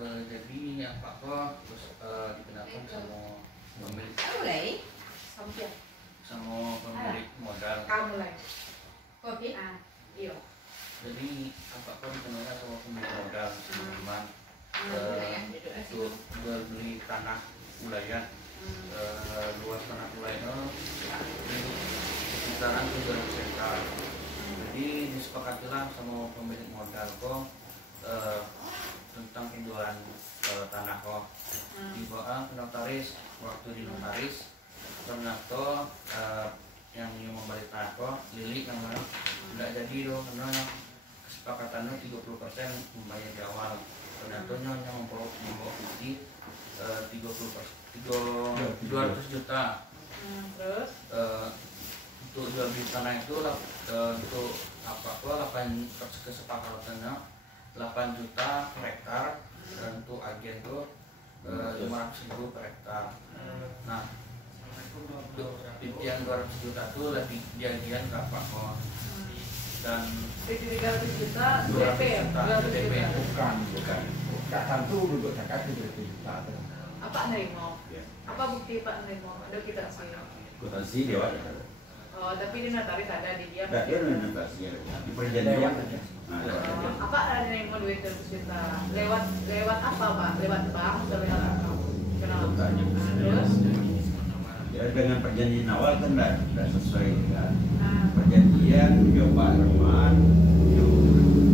Jadi apa kok terus dikenakan sama pemilik modal. Kamu lagi. Kopi? Iya. Jadi apa kok dikenakan sama pemilik modal teman-teman untuk jual beli tanah wilayah luas tanah wilayah sekitaran 300 hektar. Jadi disepakatilah sama pemilik modal kok tentang penjualan tanah kok dibawa ke notaris. Waktu di notaris ternyata yang membeli tanah kok Lili yang mana tidak jadi dong karena kesepakatannya 30% membayar di awal. Ternyata yang membawa bukti 200 juta. Terus untuk jual beli tanah itu untuk apa kok 8 kesepakatannya 8 juta per hektar dan untuk agen tuh 500.000 per hektar. Nah, untuk yang 200 juta itu lebih diagian berapa kok? Dan 300 juta DP ya? DP ya? Bukan. Kata itu duduk zakat 300 juta. Apa nerimo? Apa bukti Pak nerimo? Ada kita sih. Kwitansi lewat. Oh, tapi di notaris ada di dia. Enggak, dia notaris di perjanjian. Apa ada nerimo duit 200 juta? Lewat apa Pak? Lewat bank atau lewat apa? Kenapa? Terus? Ya dengan perjanjian awal kan tidak sesuai kan. Perjanjian Pak Herman,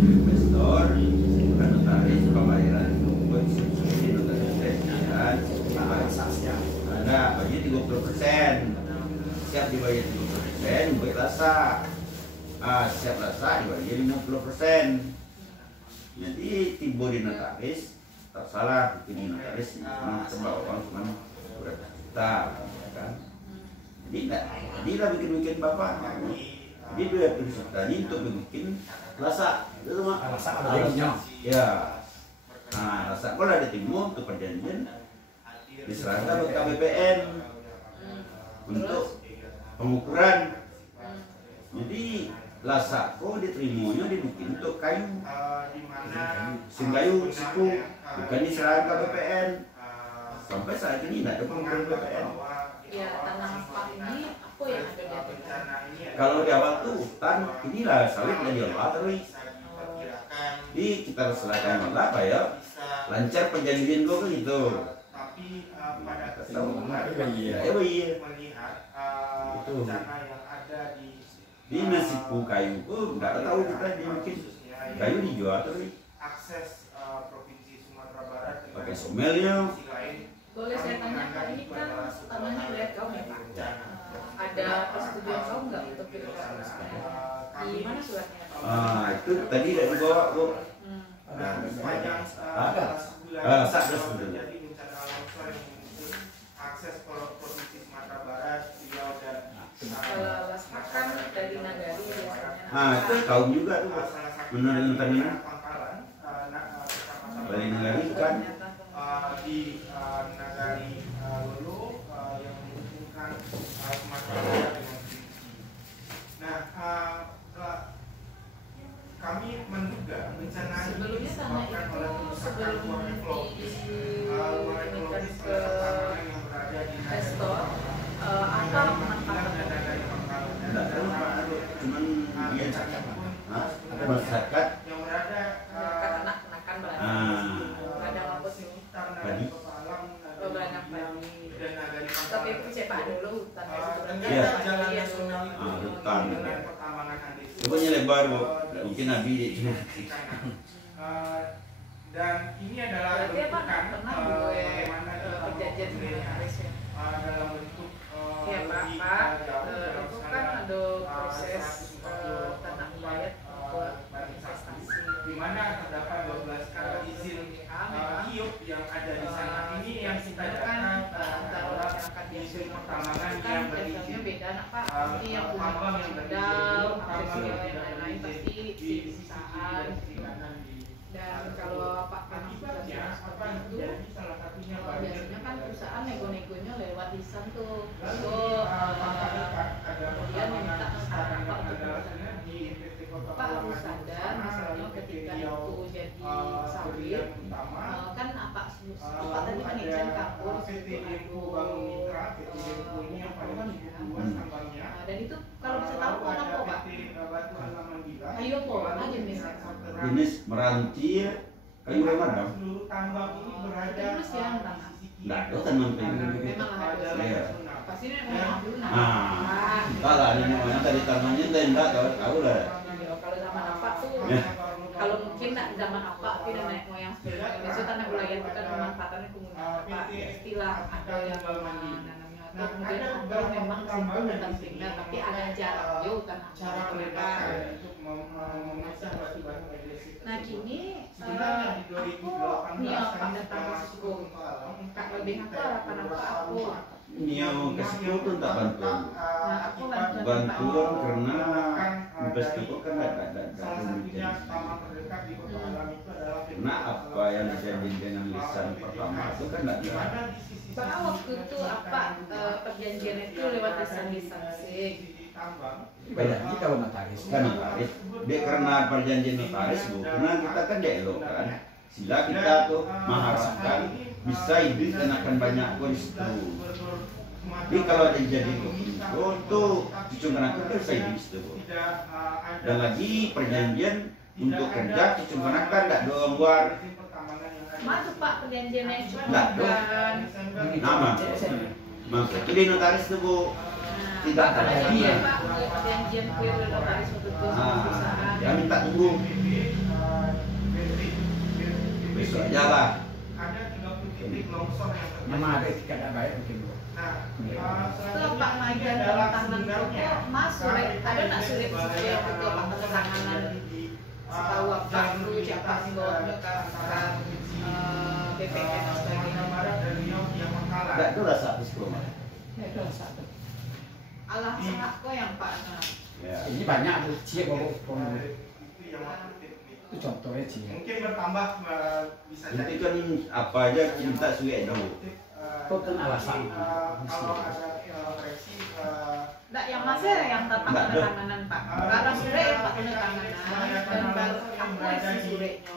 investor, bukan notaris, pembayaran buat notaris dan asasnya. Ada bagi 30%, siap dibayar 30%, buat lasa. Siap lasa dibayar 50%. Jadi tiba di notaris, tak salah di notaris terbawa uang cuma berapa juta, kan? Jadi lah bikin bapak. Jadi dia prinsip tadi untuk bikin lasa, itu mah. Lasa ada Ya. Nah, lasa kalau ada timur untuk perjanjian diserahkan ke KBPN untuk pengukuran. Jadi lasa kok diterimanya dibikin untuk kayu, kayu siku, bukan diserahkan KBPN. Sampai saat ini tidak ada pengukuran KBPN. Ya, tanah Pak ini apa yang ada di atas? Kalau di awal tuh hutan, inilah sawit yang diolah terus. Jadi kita serahkan apa ya? Lancar perjanjian gue gitu. Tapi pada kesimpulan iya. Itu. Di nasiku kayu tuh nggak tahu kita dibikin kayu dijual terus. Akses provinsi Sumatera Barat Pakai somelnya. Boleh saya tanya Pak, ini kan tanahnya milik kaum ya Pak? Ada persetujuan kaum nggak untuk pilkada? Di mana suratnya? Itu tadi dari dibawa Bu. Ada. Satgas dulu. Jadi bencana longsor yang menyebut akses provinsi Sumatera Barat, Riau dan Kalau Laskakan dari Nagari biasanya. Itu kaum juga tuh. Menurut Tanina. Dari Nagari kan. Di Nagari Lolo yang menghubungkan Sumatera Barat dengan Kerinci. Nah, kami menduga bencana ini sebelumnya tanah disebabkan itu oleh kerusakan ruang ekologis ke yang berada di investor apa manfaatnya? Tidak tahu cuman dia ada masyarakat yang berada Anak-anakan ladang apa sih? Padi. Ladang padi. Dan Nagari Tapi itu cepak dulu hutan Iya. Jalan nasional itu hutan. dengan pertambangan andesi. Pokoknya lebar Bu. Mungkin Nabi cuma. Dan ini adalah berarti apa? bentukan Pernah gue bagaimana perjanjian dengan notaris ya? dalam bentuk Ya Pak, lebih Pak, jauh dalam itu skala, kan ada proses 140 tanah wilayah buat investasi. di mana terdapat 12 izin IUP yang ada di sana. Ini yang kita kan dapatkan antara adalah masyarakat yang izin sudah pertambangan kan yang levelnya berizin beda nak Pak, pasti yang punya tambang yang berizin modal, dulu, tambang akses yang yang lain-lain pasti di perusahaan. Dan kalau Pak Panang sudah seperti itu, salah satunya biasanya kan perusahaan nego-negonya lewat lisan tuh. Kemudian minta saran Pak untuk perusahaan. Pak harus sadar misalnya ketika itu jadi sawit, kan apa tadi kan ikan kapur itu dan itu kalau bisa tahu pohon apa Pak? Kayu apa jenisnya? Jenis meranti, kayu lebar dong. Terus yang tanah. Nggak ada tanam kayu. Memang ada. Iya. Pasti memang dulu Entah lah, ini mana tadi tanamnya enggak tahu lah. Kalau zaman apa tuh, kalau mungkin zaman apa tapi nenek moyang sebelumnya, biasanya tanah ulayan itu kan pemanfaatannya penggunaan istilah ada yang nanamnya atau kemudian ada memang situ bukan pindah tapi ada jarak jauh kan antara mereka. Nah kini aku nih apa datang ke Siko, Kak lebih aku harapan aku. Niau kasih itu tak bantuan. Nah aku Bantuan karena investor kan ada karena apa yang terjadi dengan lisan pertama itu kan tidak ada. Pak waktu itu apa perjanjian itu lewat lisan-lisan sih. Bedanya kalau notaris Kan notaris, dia karena perjanjian notaris bu, karena kita kan dialog kan, sila kita tuh mengharapkan bisa hidup dan akan banyak konstitusi. Jadi kalau ada jadi itu tuh cucu anak itu bisa hidup itu. Dan lagi perjanjian untuk kerja cucu anak kan tidak doang luar. Masuk Pak perjanjiannya Nggak, bukan. Nama, maksud itu di notaris tuh bu. Tidak ada Ada dia. Pak perjanjian clear notaris untuk perusahaan. Ya minta tunggu. Besok aja lah. nama ada tidak baik mungkin bu. Itu Pak majian dalam tangan itu Mas sulit ada nggak sulit yang untuk Pak tanganan setahu apa itu siapa sih bawahnya kan BPN dan sebagainya. Tidak itu rasa psikologi. Itu satu. Allah sangat kok yang Pak. Ya. Ini banyak tuh cie bawa itu contohnya cie. Mungkin bertambah bisa Nanti kan apa aja cinta suwe dong. Itu kan alasan. kalau ada koreksi Nggak yang masih yang tentang tanganan Pak. Karena sure yang Pak punya tanganan dan baru aku isi surenya.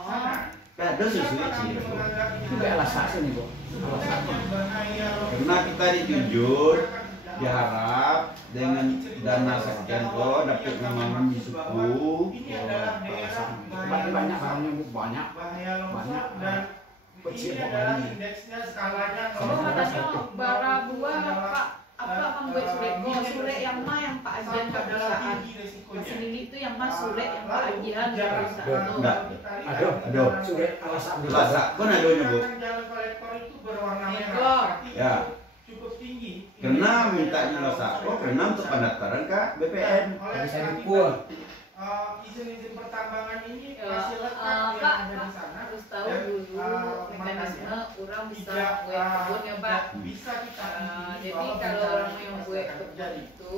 Ada sesuai sih. Itu gak alasan nih bu. Alasan. Karena kita dijujur, diharap dengan dana sekian kok dapat membangun di suku. Banyak barangnya bu banyak. banyak dan ini adalah indeksnya skalanya Oh katanya bara buah Pak apa membuat surat yang mah yang Pak ajian ke perusahaan. Kasih lili itu yang mah surat yang Pak ajian ke perusahaan. Enggak. Aduh, sudah alasan dulu. Rasa pun adanya bu. jalan kolektor itu berwarna merah Iya. berarti Ya. cukup tinggi. Karena mintanya rasa karena untuk pendaftaran ke BPN. Oleh Tapi saya karena dipukul. itu, izin-izin pertambangan ini Ya, masih lekat yang Pak, ada di sana. harus tahu Dan, dulu mekanisme orang bisa buat kebun ya Pak. Bisa kita Jadi kalau orang yang buat kebun itu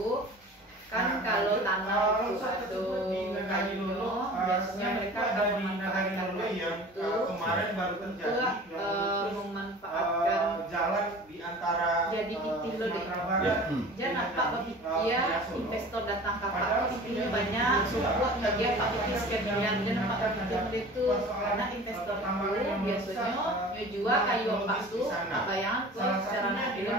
kan kalau tanah itu ada kayunya biasanya mereka akan memanfaatkan itu kemarin baru untuk terjadi memanfaatkan jalan di antara jadi itu loh deh. Ya. Jangan Pak berpikir investor datang ke Pak Pikirnya banyak support dia Pak Pikir sekian dan Pak Pikir itu karena investor itu biasanya jual kayu Pak tuh apa yang ke secara natural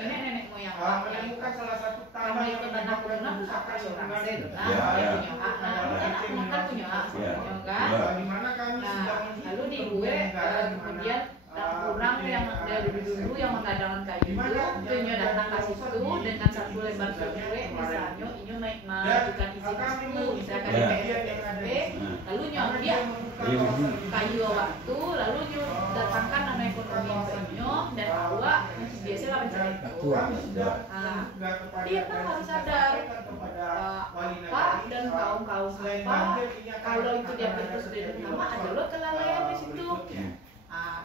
ini nenek moyang Pak yang menemukan salah satu karena itu tanah kebunan apa asuransi nah Ya, ya. punya hak nah anak kan punya hak Ya. kan Ya. di mana kami nah sedang lalu di gue kemudian orang yang dari dulu yang mengadangkan kayu itu dia datang ke situ dengan satu lembar surat misalnya ini mengajukan izin itu misalkan Ya. DPSP lalu dia kayu waktu lalu dia datangkan nama ekonomi penyo dan awak biasa lah mencari itu nah dia kan harus sadar apa dan kaum apa kalau itu dia terus dari nama adalah kelalaian di situ.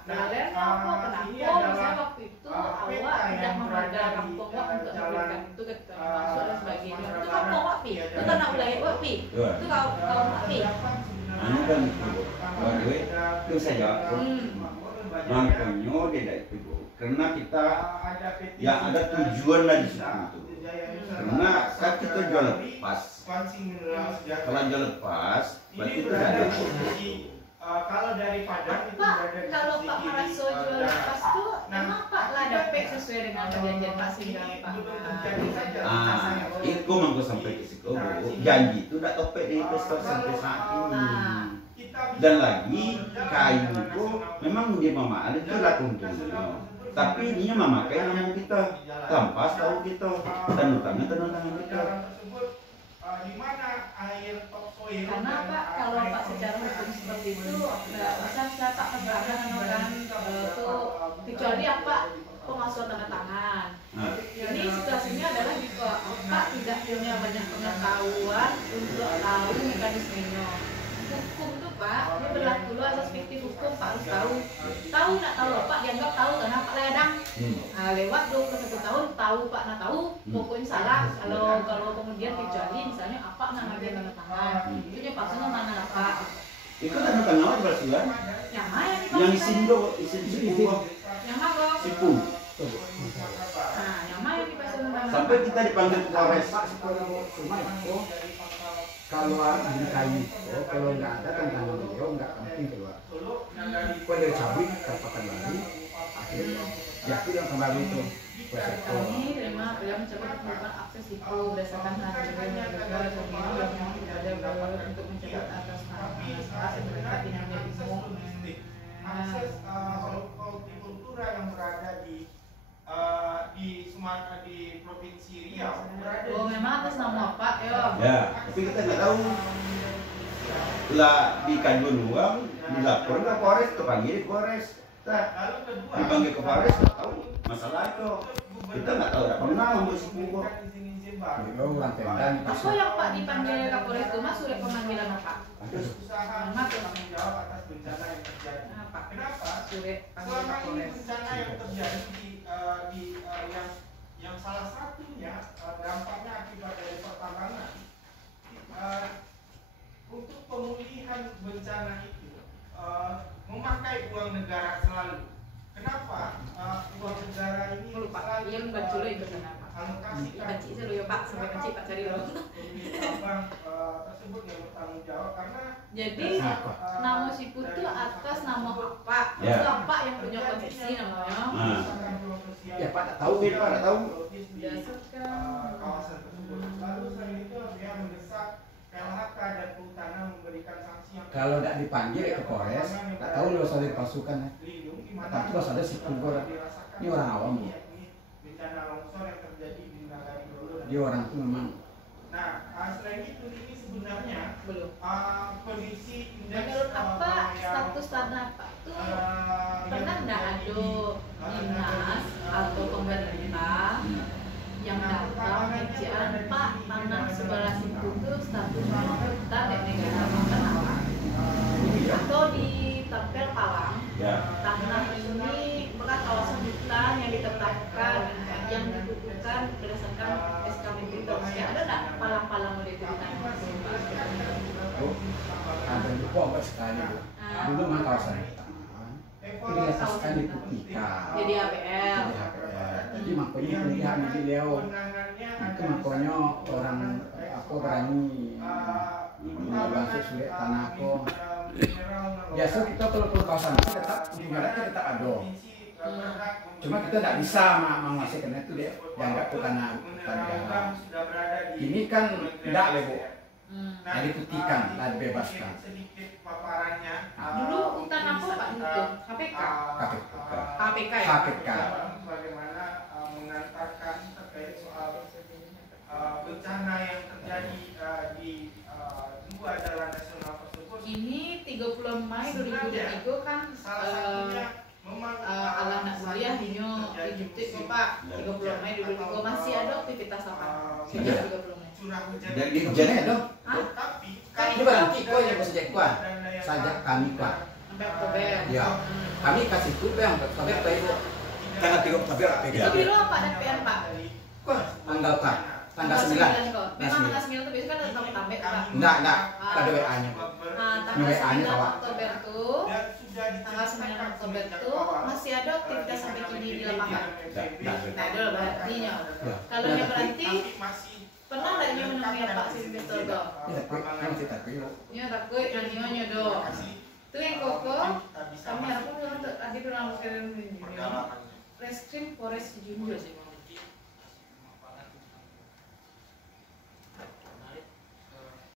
Kelalaian apa? Kenapa? Misalnya waktu itu awak tidak menghargai kampung awak untuk memberikan itu ketika masuk dan sebagainya. Itu kampung awak pi, itu tanah wilayah awak pi, itu kaum awak pi. Anu kan baru itu saya jawab. Makanya dia itu bu. Karena kita yang ada tujuan lah di situ. Karena kan kita jual lepas. Kalau jual lepas, berarti itu tidak ada kalau dari Padang itu Pak, berada di kalau sisi Pak kiri, Maraso jual darat. lepas tuh, Nah, emang Pak lah dapet sesuai dengan perjanjian Pak sehingga ini Pak belum terjadi saja. Itu mangko sampai ke situ. Janji itu tidak topek di investor sampai saat ini. Dan lagi kayu itu memang dia mama ada itu lah untungnya. Tapi dia memakai nama kita, tanpa tahu kita, dan utangnya tangan kita. Di mana air topsoil karena Pak kalau Pak secara hukum seperti itu nggak bisa Pak keterangan kan tuh kecuali apa pemalsuan tanda tangan. Ini situasinya adalah jika Pak tidak punya banyak pengetahuan untuk tahu mekanismenya. Hukum tuh Pak, ini berlaku lu asas fiktif hukum Pak harus tahu nggak tahu Pak dianggap tahu karena Pak ledang. Nah, lewat 21 tahun tahu Pak nak tahu pokoknya salah kalau kemudian kecuali misalnya apa nama dia tanda tangan itu pasal mana apa Itu tanda tangan apa bersuara? yang mana Yang isin sipu. yang mana Sipu. nah yang mana di pasal nama Sampai kita dipanggil ke Polres. Pak cuma itu kalau ada kayu itu kalau nggak ada tantangan beliau nggak mungkin keluar. Kalau dari cabik katakan lagi akhirnya jatuh yang kembali itu. kami terima beliau mencoba melakukan akses itu berdasarkan hasil yang bergerak dan kepada untuk mencabut atas nama yang mereka tidak bingung. Akses hortikultura yang berada di Sumatera di provinsi Riau berada Oh memang atas nama Pak ya. Ya, tapi kita nggak tahu. Lah di Kanjuan uang, dilapor ke Polres, kepanggil ke Polres. lalu kedua Dipanggil ke Polres, nggak tahu masalah itu. Kita nggak tahu, nggak pernah ngomong sipu. Beliau orang Pendan Apa yang Pak dipanggil Kapolres itu Mas surat pemanggilan apa? usaha bertanggung jawab atas bencana yang terjadi. Apa? Kenapa? Surat panggilan Selama ini Kapolres. bencana yang terjadi yang salah satunya dampaknya akibat dari pertambangan untuk pemulihan bencana itu memakai uang negara selalu. Kenapa uang negara ini Lupa, selalu yang baca dulu itu sana Pak. alokasikan Baca dulu ya Pak, sampai baca Pak cari dulu. bank tersebut yang bertanggung jawab karena Jadi nama si Putu atas nama apa? Ya. Itu apa yang punya konsesi namanya? Nah, ya Pak tak tahu gitu Pak tak tahu. Berdasarkan kawasan tersebut. Lalu selain itu dia mendesak KLHK dan Kehutanan memberikan sanksi yang Kalau tidak dipanggil ke Polres, tak tahu loh soal dipalsukan ya. lindung di mana Tapi kalau ada si Punggur, ini orang awam bu. bencana longsor yang terjadi di Nagari Dolo. Dia orang itu memang. Nah, selain itu ini sebenarnya belum. kondisi indeks Menurut apa status tanah Pak tuh pernah nggak ada dinas atau pemerintah yang datang ujian Pak tanah sebelah situ tuh statusnya hutan dan negara bukan alam atau di Tempel Palang ya. tanah ini bekas kawasan hutan yang ditetapkan yang ditentukan berdasarkan SK Menteri Terusnya ada nggak palang-palang udah itu di tanah Oh, ada lupa apa sekali bu. Dulu mah kawasan hutan. Ini diataskan di Putika. jadi APL Jadi HPL. Jadi makanya pilihan di beliau. Itu makanya orang aku berani masuk sulit tanah aku. Biasa kita kalau kawasan itu tetap ibaratnya tetap ada. Cuma kita tidak bisa mengasihkan itu dia dianggap ke tanah dalam. Ini kan tidak lebo. Yang diputihkan dan dibebaskan. dulu hutan apa Pak itu KPK KPK ya KPK. Bagaimana mengantarkan terkait soal bencana yang terjadi di dua jalan nasional tersebut. ini 30 Mei 2023 kan Salah satunya memang ala anak kuliah dinyo dijutik kok Pak 30 Mei 2023 masih ada aktivitas apa sejak 30 Mei curah hujan Jadi Jadi jadi itu Hah? tapi ini barang tiko yang bisa jadi kuat. Sajak kami kuat. sampai Oktober Ya. Kami kasih tuh yang sampai ke ibu. Tanggal 3 Oktober itu APK. biru apa DPR Pak Wah, tanggal Pak. Tanggal 9. kok memang tanggal 9 itu biasanya kan ada tambah Pak Enggak, ada WA-nya. nah tanggal WA-nya 9 kawan. Oktober tuh tanggal 9 Oktober tuh masih ada aktivitas sampai kini di lapangan nah itu berarti nya Ya. kalau yang berarti pernah nggak nyo menemui Pak Sisbito do Ya, tapi kan kita tahu. nyo takut nyo nyo do itu yang Reskrim Polres Junjur sih.